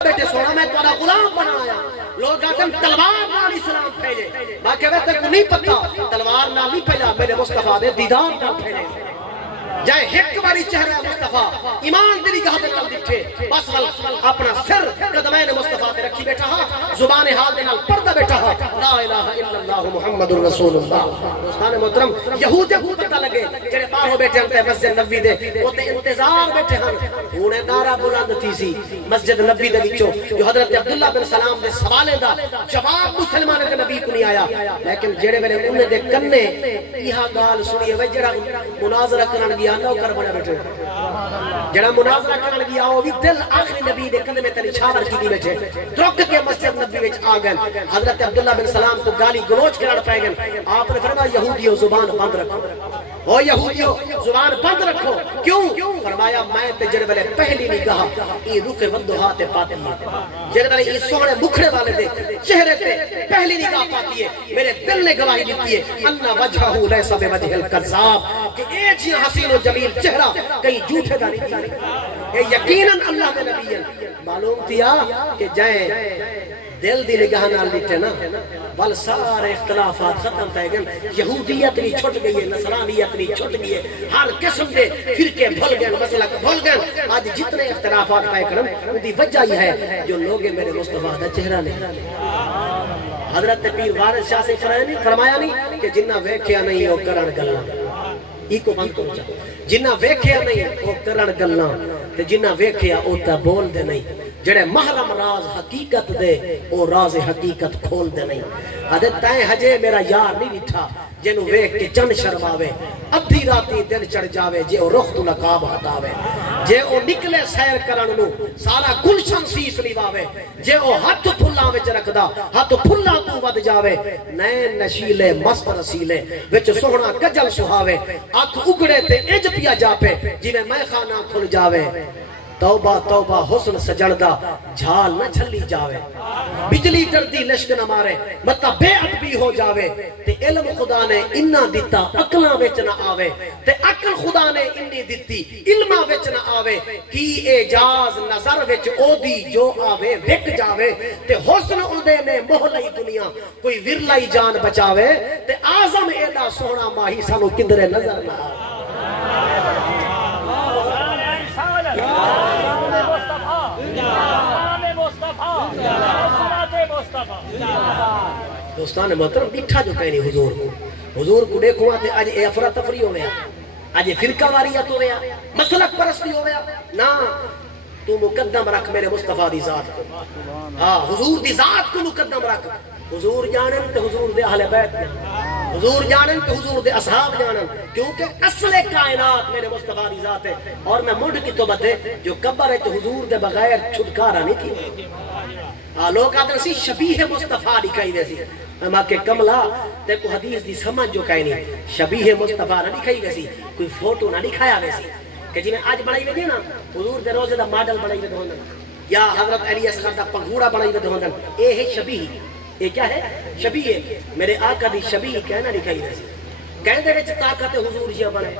بیٹے سونا میں تمہارا غلام بنایا لوگ آتے ہیں تلوار نال اسلام پھیلے باقی ویسے کو نہیں پتا تلوار نال نہیں پھیلا میرے مصطفیٰ دے دیدار نال پھیلے جائے ایک باری چہرہ مصطفیٰ ایمان دلی گاہ دے نال دکھے بس اپنا سر قدمین مصطفیٰ تے رکھی بیٹھا ہاں زبان حال دے نال پردہ بیٹھا ہاں لا الہ الا اللہ محمد رسول اللہ دوستان محترم یہود پتہ لگے جڑے باہر بیٹھے ہیں مسجد نبوی دے وہ تے انتظار بیٹھے ہیں ہونے نعرہ بلند تھی سی مسجد نبوی دے وچوں جو حضرت عبداللہ بن سلام دے سوالے دا جواب مسلمان دے نبی کو نہیں آیا لیکن جڑے ویلے انہیں دے کنے یہ گال سنی ہے جڑا مناظرہ کرن گیا نو کر بڑا بیٹھے جڑا مناظرہ کرن گیا وہ بھی دل آخری نبی دے کنے میں تلی چھاور کی دی بیٹھے درک کے مسجد نبوی وچ آ گئے حضرت عبداللہ بن سلام کو گالی گلوچ کرن پے گئے آپ نے فرمایا یہودیو زبان بند رکھو او یہودیو زبان بند رکھو کیوں فرمایا میں تے جڑے والے پہلی نگاہ ای رکھ ودھا تے پاتی ہے جڑے والے اس سونے مکھڑے والے دے چہرے تے پہلی نگاہ پاتی ہے میرے دل نے گواہی دیتی ہے ان وجہہ لیس بوجہ الکذاب کہ اے جی حسین و جمیل چہرہ کہیں جھوٹے دا نہیں اے یقیناً اللہ دے نبی ہیں معلوم تھیا کہ جائیں دل دی نگاہ نال دیتے نا بل سارے اختلافات ختم پہ گئے یہودیت نہیں چھٹ گئی ہے نصرانیت نہیں چھٹ گئی ہے ہر قسم دے فرقے بھول گئے مسلک بھول گئے آج جتنے اختلافات پہ کرن ان دی وجہ یہ ہے جو لوگ میرے مصطفیٰ دا چہرہ نہیں حضرت پیر وارث شاہ سے فرمایا نہیں کہ جنہ ویکھیا نہیں وہ کرن گلاں ای کو بند کرو جا جنہ ویکھیا نہیں وہ کرن گلاں تے جنہ ویکھیا او تا بول دے نہیں جڑے محرم راز حقیقت دے او راز حقیقت کھول دے نہیں آدھے تائیں ہجے میرا یار نہیں بیٹھا جنہوں ویک کے چند شرماوے ادھی راتی دن چڑھ جاوے جے او رخت نقاب ہٹاوے جے او نکلے سیر کرن نو سارا گلشن سیس لیواوے جے او ہاتھ پھلاں وچ رکھدا ہاتھ پھلاں تو ود جاوے نئے نشیلے مست رسیلے وچ سوہنا کجل سہاوے اکھ اگڑے تے انج پیا جاپے جویں میں خانہ کھل جاوے توبہ توبہ حسن سجڑدا جھال نہ چھلی جاوے بجلی ڈردی لشک نہ مارے مطلب بے ادبی ہو جاوے تے علم خدا نے انہاں دیتا عقلاں وچ نہ آوے تے عقل خدا نے انی دیتی علماں وچ نہ آوے کی اعجاز نظر وچ او دی جو آوے وک جاوے تے حسن اودے نے محلئی دنیا کوئی ورلائی جان بچاوے تے اعظم ایدا سونا ماہی سانو کندرے نظر نہ آوے دوستان محترم بیٹھا جو کہنی حضور کو دیکھو آتے آج اے افراتفری ہو گیا آج فرقہ واریت ہو گیا مسلک پرستی ہو گیا نا تو مقدم رکھ میرے مصطفیٰ دی ذات کو ہاں حضور دی ذات کو مقدم رکھ حضور جانن تے حضور دے اہل بیت حضور جانن تے حضور دے اصحاب جانن کیونکہ اصل کائنات میرے مصطفیٰ دی ذات ہے اور میں مڈ کی توبت ہے جو قبر ہے تو حضور دے بغیر چھٹکارا نہیں تھی لوگ آتے ہیں شبیہ مصطفیٰ لکھائی ویسی اما کہ کملا تے کو حدیث دی سمجھ جو کہیں نہیں شبیہ مصطفیٰ نہ لکھائی ویسی کوئی فوٹو نہ لکھایا ویسی کہ جنہیں آج بڑھائی ویدی نا حضور دے روزے دا ماڈل بڑھائی ویدی ہوندن یا حضرت علی اصغر دا پنگھوڑا بڑھائی ویدی ہوندن اے ہے شبیہ یہ کیا ہے شبیہ میرے آقا دی شبیہ کہنا لکھائی ویسی کہیں دے وچ طاقت حضور جی بنے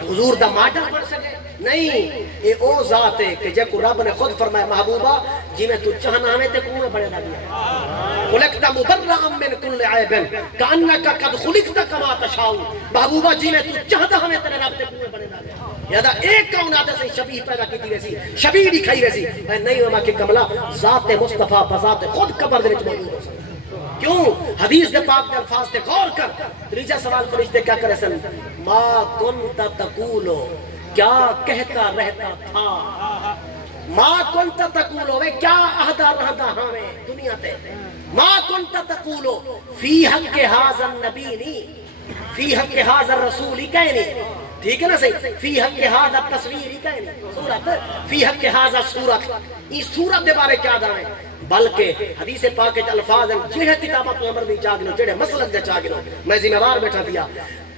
حضور دا ماڈل بن سکے نہیں اے او ذات ہے کہ جے کو رب نے خود فرمایا محبوبہ جی میں تو چاہنا ہمیں تے کوئے بڑے دا دیا خلقت مبرعا من کل عیب کانکا قد خلقت کما تشاء محبوبہ جی میں تو چاہتا ہمیں تیرے رب تے کوئے بڑے دا دیا یادا ایک کون آدھے سے شبیہ پیدا کی تھی ویسی شبیہ دکھائی ویسی میں نہیں ہوں کہ کملا ذات مصطفیٰ بذات خود قبر دے وچ موجود ہو سکتا کیوں حدیث دے پاک دے الفاظ تے غور کر تیجا سوال فرشتے کیا کرے سن ما کنت تقولو کیا کہتا رہتا تھا ما کنت تقولو وے کیا عہدہ رہتا ہمیں دنیا تے ما کنت تقولو فی حق حاضر النبی نہیں فی حق حاضر رسولی کہنی ٹھیک ہے نا صحیح فی حق حاضر تصویری کہنی صورت فی حق حاضر صورت اس صورت دے بارے کیا دائیں بلکہ حدیث پاک کے الفاظ ہیں جہے کتابہ تو عمر بھی چاگنو جہے مسلک دے چاگنو میں ذمہ وار بیٹھا دیا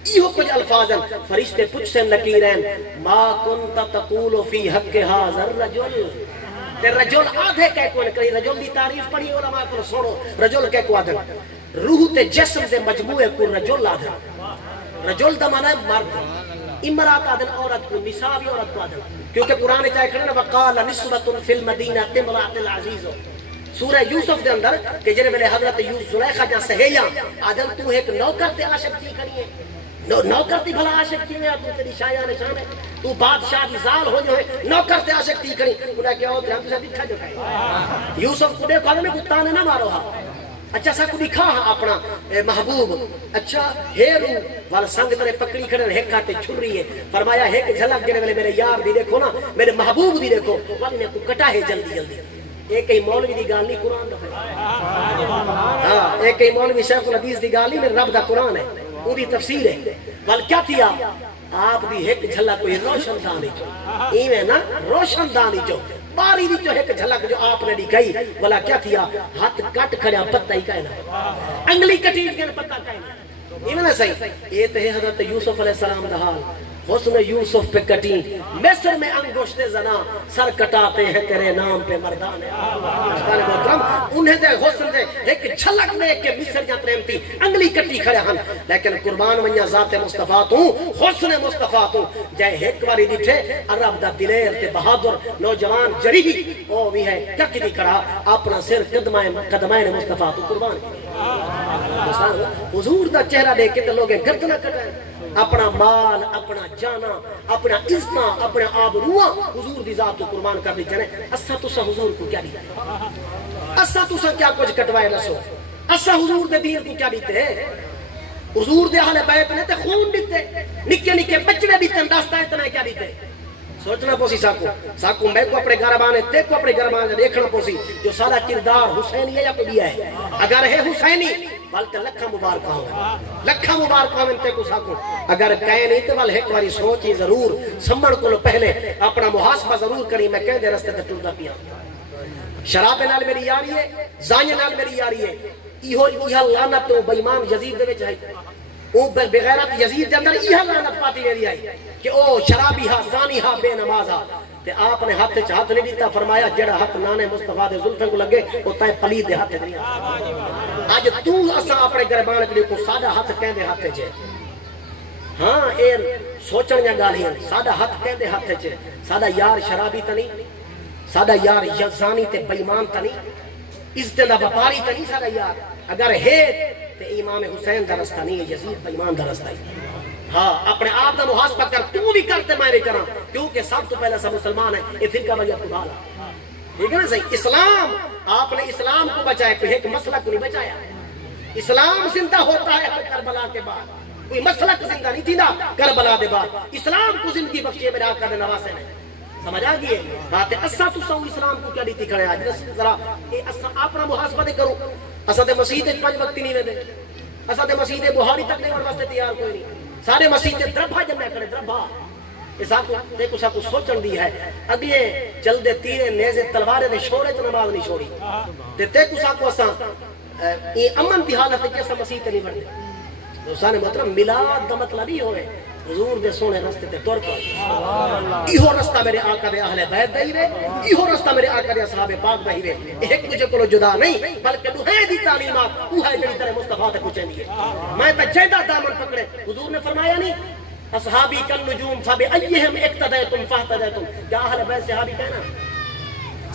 یہ کچھ الفاظ ہیں فرشتے پچھ سے لکیریں ما کنت تقول فی حق حاضر رجل تے رجل آدھے کہہ کو نکلی رجل دی تعریف پڑھی علماء کو سنو رجل کہہ کو آدھے روح تے جسم دے مجموعے کو رجل آدھے رجل دا معنی ہے مرد امرات آدن عورت کو، نساء بھی عورت کو آدن، کیونکہ قرآن چاہے کھڑے نا وقال نسبۃ فی المدینہ امرأۃ العزیز، سورہ یوسف دے اندر کہ جنہیں میرے حضرت یوسف زلیخا جہاں سہیاں آدم تو ایک نوکر تے عاشق تھی کھڑی ہے، نوکر تی بھلا عاشق تھی ہے، تو تیری شایہ نشان ہے، تو بادشاہ دی زال ہو جو ہے نوکر تے عاشق تھی کھڑی، انہیں کیا ہوتے ہم تو ساتھ دکھا جو کہے یوسف کو دیکھو آدم میں کتانے نہ مارو ہاں، اچھا سا کو دکھا ہاں اپنا محبوب، اچھا ہیرو والا سنگ ترے پکڑی کھڑے ایک کاٹے چھڑ رہی ہے، فرمایا ایک جھلک جنے والے میرے یار دی دیکھو نا، میرے محبوب دی دیکھو، والنے کو کٹا ہے جلدی جلدی، ایک ہی مولوی دی گال نہیں قرآن دا، ہاں ایک ہی مولوی شیخ الحدیث دی گال نہیں، میرے رب دا قرآن ہے، وہ دی تفسیر ہے، بل کیا تھی آپ دی ایک جھلک کوئی روشن دانی چو، ایویں نا روشن دانی چو، باری دی جو ایک جھلک جو آپ نے دکھائی، بلا کیا تھی ہاتھ کٹ کھڑیا پتہ ہی کہنا، انگلی کٹیج کے پتہ کہنا، ایویں نا صحیح، یہ تو ہے حضرت یوسف علیہ السلام دا حال، حسن یوسف پہ کٹی مصر میں انگشت زنا، سر کٹاتے ہیں تیرے نام پہ مردان، انہیں دے حسن دے ایک جھلک میں کہ مصر جہاں پریم تھی انگلی کٹی کھڑے ہن، لیکن قربان ونیا ذات مصطفیٰ تو حسن مصطفیٰ تو جائے ایک باری دیٹھے عرب دا دلیر تے بہادر نوجوان جریحی او بھی ہے کک دی کھڑا اپنا سر قدمائن مصطفیٰ تو قربان حضور دا چہرہ دیکھ کے تو لوگ گردنہ کٹائیں، اپنا مال، اپنا جانا، اپنا عزتاں، اپنا آبروہاں حضور دی ذات کو قربان کر دی جانے، اسا تسا حضور کو کیا دیتے، اسا تسا کیا کچھ کٹوائے نسو، اسا حضور دے دین کو کیا دیتے، حضور دے اہل بیت نے تے خون دیتے، نکے نکے بچڑے دیتے، دستا اتنا کیا دیتے، سوچنا پوسی ساکو میں کو اپنے گھربانے تے کو اپنے گھربانے دیکھنا پوسی جو سارا کردار حسینی ہے یا کوئی ہے، اگر ہے حسینی بلکہ لکھا مبارکہ ہوں، لکھا مبارکہ ہوں انتے کو ساکو، اگر کہے نہیں تو بل ایک باری سوچی ضرور، سمڑ کو پہلے اپنا محاسبہ ضرور کری، میں کہہ دے رستے تے ٹوٹا پیا، شراب نال میری یاری ہے، زانی نال میری یاری ہے، یہ لعنت تو بےمان یزید دے وچ ہے، او بغیرت یزید دے اندر یہ لعنت پاتی میری آئی کہ او شرابی ہا زانی ہا بے نماز ہا، تے آپ نے ہاتھ چ ہاتھ نہیں دیتا، فرمایا جڑا ہاتھ نانے مصطفیٰ دے زلفے کو لگے او تائیں پلید دے ہاتھ نہیں آتا، آج تو اساں اپنے گربان کے لیے کو سادہ ہاتھ کہندے ہاتھ چے، ہاں اے سوچن یا گالیاں سادہ ہاتھ کہندے ہاتھ چے، سادہ یار شرابی تا نہیں، سادہ یار یزانی تے بیمان تا نہیں، عزت دا وپاری تا نہیں سادہ یار، اگر ہے تے امام حسین دا رستہ نہیں ہے، یزید بیمان دا رستہ ہے، ہاں اپنے آپ دا محاسبہ کر، تو بھی کرتے میں نہیں کرا، کیونکہ سب تو پہلے سب مسلمان ہیں، یہ فرقہ بجا کو ڈالا، ٹھیک ہے نا صحیح، اسلام آپ نے اسلام کو بچایا، کوئی ایک مسئلہ کو نہیں بچایا، اسلام زندہ ہوتا ہے ہر کربلا کے بعد، کوئی مسئلہ کو زندہ نہیں تھا کربلا کے بعد، اسلام کو زندگی بخشی ہے میرے آقا دے نواسے نے، سمجھ آ گئی ہے بات ہے، اسا تو سو اسلام کو کیا دیتی کھڑے آج ذرا اسا اپنا محاسبہ دے کرو، اسا تے مسجد وچ 5 وقت نہیں ویندے، اسا تے مسجد بہاری تک نہیں واسطے تیار کوئی نہیں، سارے مسیح تے دربھا جمع کرے دربھا، اس آپ کو دیکھو سا کو سوچن دی ہے، اگلے جلدے تیرے نیزے تلوارے دے شورے تو نماز نہیں چھوڑی، تے دیکھو سا کو اساں یہ امن دی حالت ہے جیسا مسیح تے نہیں بڑھتے، دوستان محترم میلاد دا مطلب ہی ہوئے حضور دے سونے رستے تے تر پر، ایہو رستہ میرے آقا دے اہل بیت دے ہوئے، ایہو رستہ میرے آقا دے اصحاب پاک دے ہوئے، ایک مجھے کو جدا نہیں بلکہ دوہے دی تعلیمات وہ ہے جڑی طرح مصطفیٰ تے کچھ نہیں ہے، میں تا جیدہ دامن پکڑے، حضور نے فرمایا نہیں اصحابی کل نجوم فبأیہم اقتدیتم فاہتدیتم، کیا اہل بیت صحابی کہنا،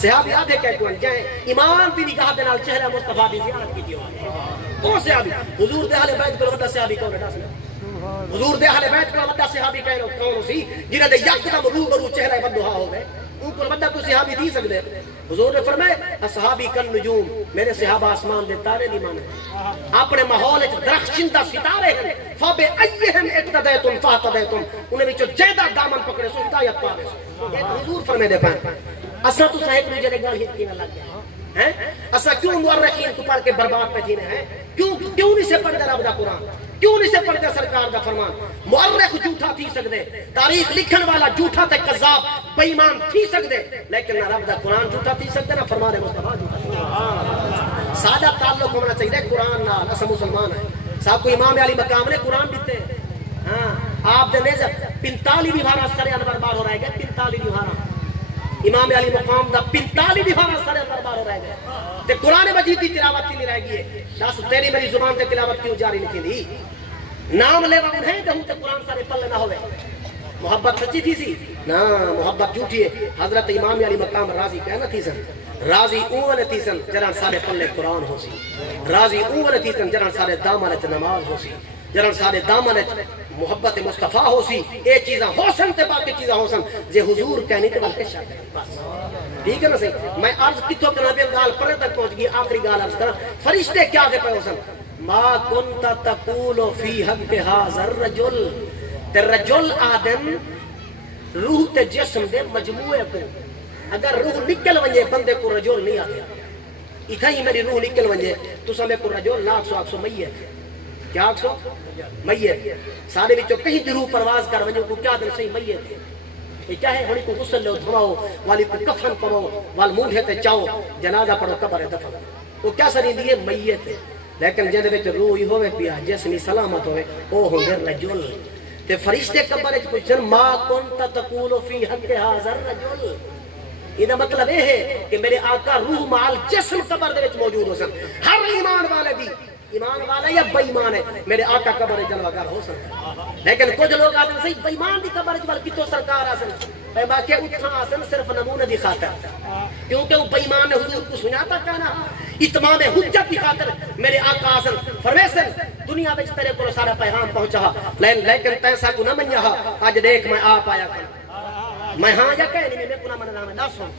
صحابی آدھے کہہ کون جائیں ایمان دی نگاہ دے نال چہرہ مصطفیٰ دی زیارت کی دیو، کون صحابی حضور دے اہل بیت کو وڈا صحابی کون ہے، حضور دے اہل بیت کو وڈا صحابی کہنا کون سی جنہاں دے یکدم روبرو چہرہ بدھا ہو گئے، ان کو وڈا کوئی صحابی دی سکدے، حضور نے فرمایا اصحابی کل نجوم، میرے صحابہ آسمان دے تارے نہیں مانے، اپنے ماحول وچ درخشندہ ستارے ہیں، فبأیہم اقتدیتم فاہتدیتم، انہیں وچوں جیدہ دامن پکڑے سو ہدایت پاوے سو، یہ حضور فرمائے دے پائیں، اساں تو صاحب نے جڑے گل ہت کی نہ لگ گیا ہیں، اساں کیوں مورخین کو پڑھ کے برباد پہ جینے ہیں، کیوں نہیں سے پڑھتے رب دا قرآن، کیوں نہیں سے پڑھتے سرکار دا فرمان، مورخ جھوٹا تھی سکدے، تاریخ لکھن والا جھوٹا تے قذاب بے ایمان تھی سکدے، لیکن نہ رب دا قرآن جھوٹا تھی سکدے نہ فرمان مصطفیٰ جھوٹا، سادہ تعلق ہونا چاہیے قرآن نال، اساں مسلمان ہیں، صاحب کو امام علی مقام نے قرآن دیتے، ہاں آپ دے نیز 45 دیوارا سر انور بار ہو رہے گئے، 45 دیوارا امام علی مقام دا 45 دیوارا سر انور بار ہو رہے گئے، تے قرآن مجید کی تلاوت نہیں رہ گئی ہے، دس تیری میری زبان تے تلاوت کیوں جاری نہیں تھی، نام لے انہیں دہوں تے قرآن سارے پلے نہ ہوئے، محبت سچی تھی سی نا محبت جھوٹی ہے حضرت امام علی مقام راضی کہنا تھی سن راضی اون تھی سن جران سارے پلے قرآن ہو سی راضی اون تھی سن جران سارے دامن چ نماز ہو سی جران سارے دامن محبت مصطفیٰ ہو سی اے چیزاں ہو سن تے باقی چیزاں ہو سن جے حضور کہنی تے بلکہ شک ہے بس ٹھیک ہے نا صحیح میں عرض کتوں کرنا پہ گال پرے تک پہنچ گئی آخری گال عرض کرا فرشتے کیا دے پہ ہو سن ما کنت تقول فی حق هذا الرجل تے رجل آدم روح تے جسم دے مجموعے کو اگر روح نکل ونجے بندے کو رجل نہیں آگیا اتھا ہی میری روح نکل ونجے تو سمیں کو رجل لاکھ سو میت کیا آکھ سو میت سارے بچوں کہیں بھی روح پرواز کر ونجے کو کیا دن صحیح میت ہے یہ کیا ہے ہونی کو غسل لو دھواؤ والی کو کفن پڑھو وال موڑھے تے چاؤ جنازہ پڑھو قبر دفن وہ کیا سری دیئے میت ہے لیکن جن وچ روح ہوئے پیا جسمی سلامت ہوئے او ہوں گے رجل تے فرشتے قبر وچ پوچھن ما کنت تقول فی حق هذا الرجل یہ مطلب یہ ہے کہ میرے آقا روح مال جسم قبر دے وچ موجود ہو سن ہر ایمان والے دی ایمان والا یا بے ایمان ہے میرے آقا قبر جلوہ گر ہو سکتا لیکن کچھ لوگ آتے ہیں صحیح بے ایمان دی قبر جبال کتوں سرکار آسن اے باقی اتنا آسن صرف نمونہ دی خاطر کیونکہ وہ بے ایمان حضور کو سناتا کہنا اتمام حجت کی خاطر میرے آقا آسن فرمیسن دنیا میں اس طرح کو سارا پیغام پہنچا لیکن پیسہ کو نہ منیا آج دیکھ میں آپ آیا کروں میں ہاں یا کہنی میں کنا من نام دس ہوں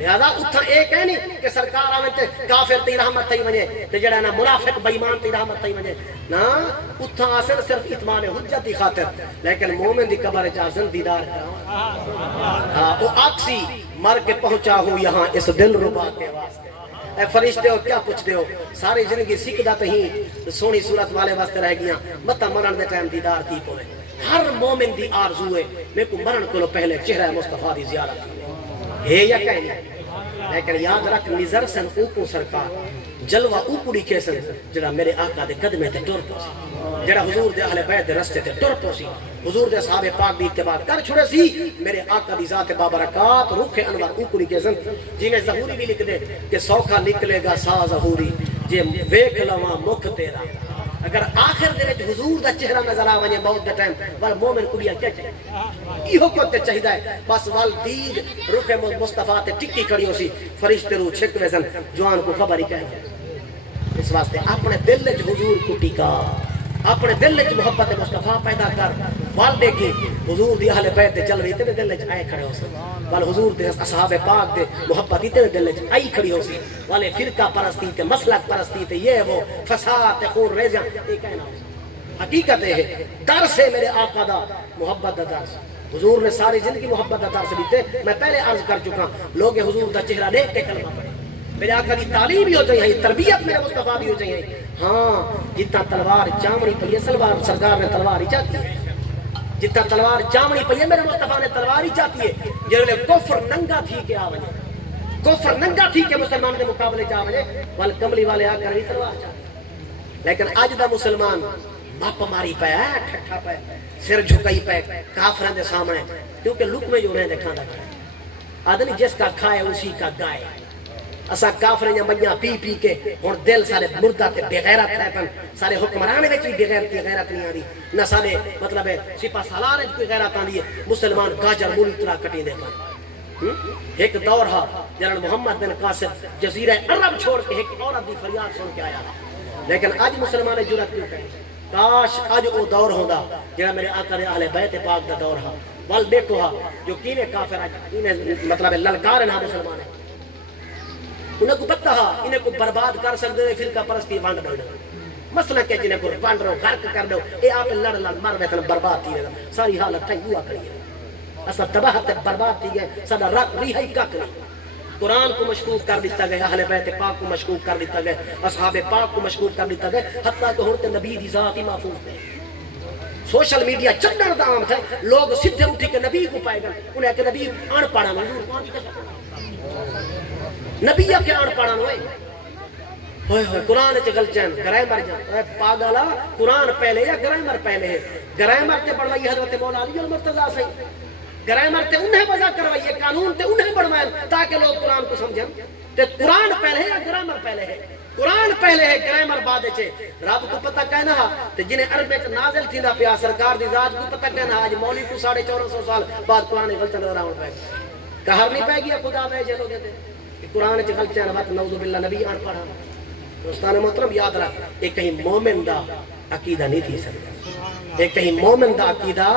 لہذا اتھا ایک ہے نہیں کہ سرکار آمنتے کافر تی رحمت تی ونجے تے جڑا نا منافق بیمان تی رحمت تی ونجے نا اتھا آسن صرف اتمام حجت دی خاطر لیکن مومن دی قبر جازن دیدار کرا وہ آکسی مر کے پہنچا ہوں یہاں اس دل ربا کے واسطے اے فرشتے ہو کیا پوچھتے ہو ساری زندگی سکھدا تہیں سونی صورت والے واسطے رہ گیاں متا مرن دے ٹائم دیدار تھی پوے ہر مومن دی آرزو ہے میں کو مرن کو پہلے چہرہ مصطفیٰ دی زیارت ہے یا کہنی لیکن یاد رکھ نظر سن اوپو سرکار جلوہ اوپڑی کے سن جڑا میرے آقا دے قدمے تے ٹر پوسی جڑا حضور دے اہل بیت دے رستے تے ٹر پوسی حضور دے صحابہ پاک دی اتباع کر چھڑے سی میرے آقا دی ذات بابرکات روح انور اوپڑی کے سن جنہیں ظہوری بھی لکھ دے کہ سوکھا نکلے گا سا ظہوری جے ویکھ لواں مکھ تیرا اگر آخر دے وچ حضور دا چہرہ نظر آ ونجے موت دا ٹائم وال مومن کو بھی کیا چاہیے ایہو کو تے چاہیدا ہے بس وال دید روح مصطفیٰ تے ٹکی کھڑی ہو سی فرشتے روح چھک ویسن جوان کو خبر ہی کہے اس واسطے اپنے دل وچ حضور کو ٹکا اپنے دل وچ محبت مصطفیٰ پیدا کر وال دیکھی حضور دی اہل بیت دے جلوے تے دل وچ آئے کھڑے ہو سن وال حضور دے اصحاب پاک دے محبت تے دل وچ آئی کھڑی ہو سی والے فرقہ پرستی تے مسلک پرستی تے یہ وہ فساد تے خون ریزیاں یہ کہنا حقیقت ہے درس ہے میرے آقا دا محبت دا درس حضور نے ساری زندگی محبت دا درس دیتے میں پہلے عرض کر چکا لوگ حضور دا چہرہ دیکھ کے کلمہ پڑھے میرے آقا دی تعلیم بھی ہو چاہیے تربیت میرے مصطفیٰ بھی ہو چاہیے ہاں جتنا تلوار چامڑی پہ سلوار سرکار نے تلوار ہی چاہتی ہے جتنا تلوار چامڑی پہ میرے مصطفیٰ نے تلوار ہی چاہتی ہے جنہوں نے کفر ننگا تھی کے آوجے کفر ننگا تھی کے مسلمان کے مقابلے چاہ وجے وال کملی والے آ کر بھی تلوار چاہتے لیکن آج دا مسلمان باپ ماری پہ ہے ٹھٹھا پہ سر جھکائی پہ کافران دے سامنے کیونکہ لک میں جو انہیں دکھانا کرے آدمی جس کا کھائے اسی کا گائے اسا کافریں مجھا پی پی کے اور دل سارے مردہ تے بے غیرت ہے پن سارے حکمرانے وچ بھی بے غیرت نہیں آدی نہ سارے مطلب ہے سپاہ سالار وچ کوئی غیرت آندی ہے مسلمان گاجر مولی طرح کٹی دے پن ایک دور ہا جنرل محمد بن قاسم جزیرہ عرب چھوڑ کے ایک عورت دی فریاد سن کے آیا لیکن آج مسلمان جرأت نہیں کرے کاش آج وہ دور ہوندا جڑا میرے آقا دے اہل بیت پاک دا دور ہا ول دیکھو ہا جو کینے کافر آج کینے مطلب للکار نہ مسلمان ہے انہیں کو پتہ ہا انہیں کو برباد کر سکتے ہیں فرقہ پرستی وانڈ دو مسئلہ کہ جنہیں کو وانڈ رو غرق کر دو اے آپ لڑ لڑ مر ویتن برباد تھی رہا ساری حالت تھا ہوا کری ہے اصلا تباہ تے برباد تھی گئے سدا رات ریحائی کک نہیں قرآن کو مشکوک کر دیتا گئے اہل بیت پاک کو مشکوک کر دیتا گئے اصحاب پاک کو مشکوک کر دیتا گئے حتیٰ کہ ہوتے نبی دی ذات ہی محفوظ تھے سوشل میڈیا چندر دام تھے لوگ سدھے اٹھی کے نبی کو پائے گئے انہیں کہ نبی آن پڑا منظور نبی کے آن پڑھان ہوئے ہوئے قرآن چے گلچین گرائمر جان پاگلا قرآن پہلے یا گرائمر پہلے ہے گرائمر تے بڑھوائی حضرت مولا علی المرتضیٰ سے گرائمر تے انہیں وضع کروائیے قانون تے انہیں بڑھوائیں تاکہ لوگ قرآن کو سمجھیں تے قرآن پہلے ہے یا گرائمر پہلے ہے قرآن پہلے ہے گرامر بعد چھے رب کو پتہ کہنا تے جنہیں عربی چ نازل تھیندا پیا سرکار دی ذات کو پتہ کہنا اج مولوی کو 1450 سال بعد قرآن غلط چل رہا ہوں پے کہر نہیں پے گیا خدا وے چلو گے تے قرآن چ غلط چل وقت نعوذ باللہ نبی ان پڑھا دوستان محترم یاد رکھ ایک کہیں مومن دا عقیدہ نہیں تھی سکتا ایک کہیں مومن دا عقیدہ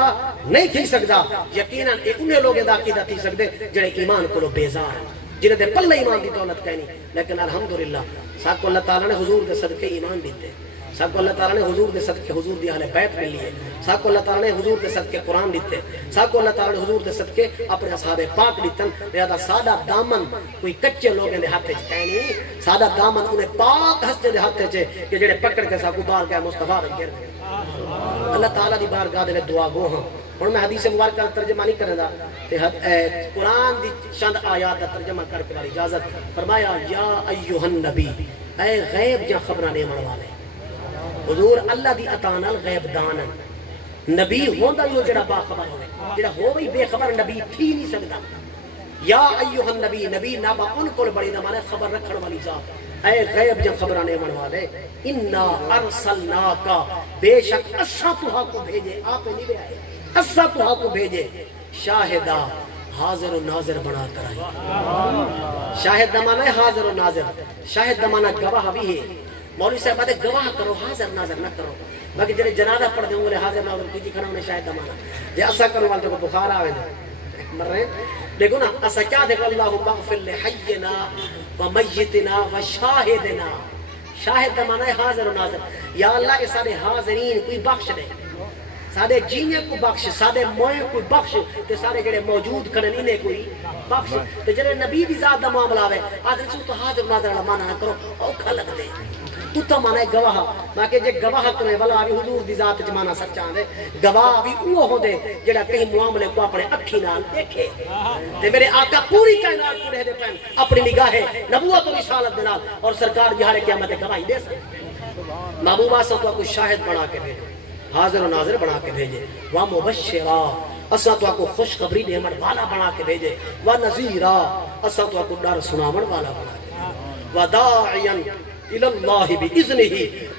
نہیں تھی سکتا یقیناً ایک انہیں لوگوں دا عقیدہ تھی سکتے جڑے ایمان کو بیزار جنہیں دے پلہ ایمان دی دولت کہنی لیکن الحمدللہ سب کو اللہ تعالیٰ نے حضور دے صدقے ایمان دیتے سب کو اللہ تعالیٰ نے حضور دے صدقے حضور دی اہل بیت ملی ہے سب کو اللہ تعالیٰ نے حضور دے صدقے قرآن دیتے سب کو اللہ تعالیٰ نے حضور دے صدقے اپنے اصحاب پاک دیتن لہذا سادہ دامن کوئی کچے لوگوں دے ہاتھ کہنی سادہ دامن انہیں پاک ہستے دے ہاتھ کہ جڑے پکڑ کے سب کو بار گیا مصطفیٰ بن گر اللہ تعالیٰ دی بارگاہ دے دعا گو ہاں اور میں حدیث مبارکہ کا ترجمہ نہیں کرنے دا قرآن دی چند آیات دا ترجمہ کر کے والی اجازت فرمایا یا ایوہ النبی اے غیب جا خبرہ نیمن والے حضور اللہ دی عطانہ غیب دانن نبی ہوندہ جو جڑا باخبر ہوئے جڑا ہوئی بے خبر نبی تھی نہیں سکتا یا ایوہ النبی نبی نابا ان کو بڑی نمانے خبر رکھن والی ذات اے غیب جا خبرہ نیمن والے انا ارسلناکا بے شک اسا توہا کو بھیجے آپ نہیں بے آئے اسا توہا کو بھیجے شاہدہ حاضر و ناظر بنا کر آئے شاہد دمانا ہے حاضر و ناظر شاہد دمانا گواہ بھی ہے مولوی صاحب آتے گواہ کرو حاضر ناظر نہ کرو باقی جنہیں جنازہ پڑھ دیں گے حاضر ناظر کی کھڑا انہیں شاہد دمانا یہ اسا کرو والے کو بخار آوے دے مر رہے ہیں دیکھو نا اسا کیا دیکھو اللہ مغفر لحینا و میتنا و شاہدنا شاہد دمانا ہے حاضر و ناظر یا اللہ کے سارے حاضرین کوئی بخش دے سارے جینے کو بخش سارے موئے کو بخش تے سارے جڑے موجود کھڑے انہیں کوئی بخش تے جڑے نبی بھی ذات دا معاملہ ہوئے آدھر سے تو حاضر ناظر اللہ مانا نہ کرو اوکھا لگ دے تو تا مانا ہے گواہ میں کہ جے گواہ کرنے والا بھی حضور دی ذات وچ مانا سچا دے گواہ بھی وہ ہو دے جڑا کہیں معاملے کو اپنے اکھی نال دیکھے تے میرے آقا پوری کائنات کو رہ دے پین اپنی نگاہ نبوت و رسالت دے نال اور سرکار جہاں قیامت گواہی دے سکتے محبوبہ سب کو کوئی شاہد بنا کے بھیجے حاضر و ناظر بنا کے بھیجے وہ مبشرہ اسا تو کو خوشخبری نعمت والا بنا کے بھیجے وہ نذیرہ اسا تو کو ڈر سناون والا بنا کے وداعیا الی اللہ باذنہ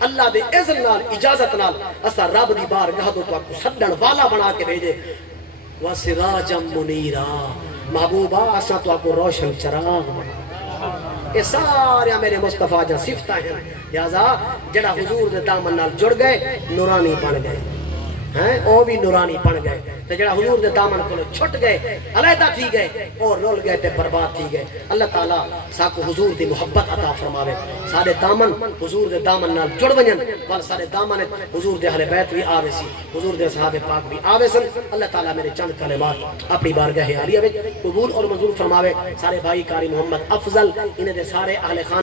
اللہ دے اذن نال اجازت نال اسا رب دی بارگاہ تو کو سدن والا بنا کے بھیجے وسراجا منیرا محبوبہ اسا تو کو روشن چراغ بنا یہ سارے میرے مصطفیٰ جا صفتہ ہیں لہذا جڑا حضور دے دامن نال جڑ گئے نورانی بن گئے ہیں او بھی نورانی بن گئے تے جڑا حضور دے دامن کو چھٹ گئے علیحدہ تھی گئے اور رول گئے تے برباد تھی گئے اللہ تعالیٰ ساکو حضور دی محبت عطا فرماوے سارے دامن حضور دے دامن نال جڑ ونجن وال سارے دامن حضور دے اہل بیت بھی آوے سی حضور دے صحابہ پاک بھی آوے سن اللہ تعالیٰ میرے چند کلمات اپنی بارگاہ عالیہ وچ قبول اور منظور فرماوے سارے بھائی کاری محمد افضل انہیں دے سارے اہل خان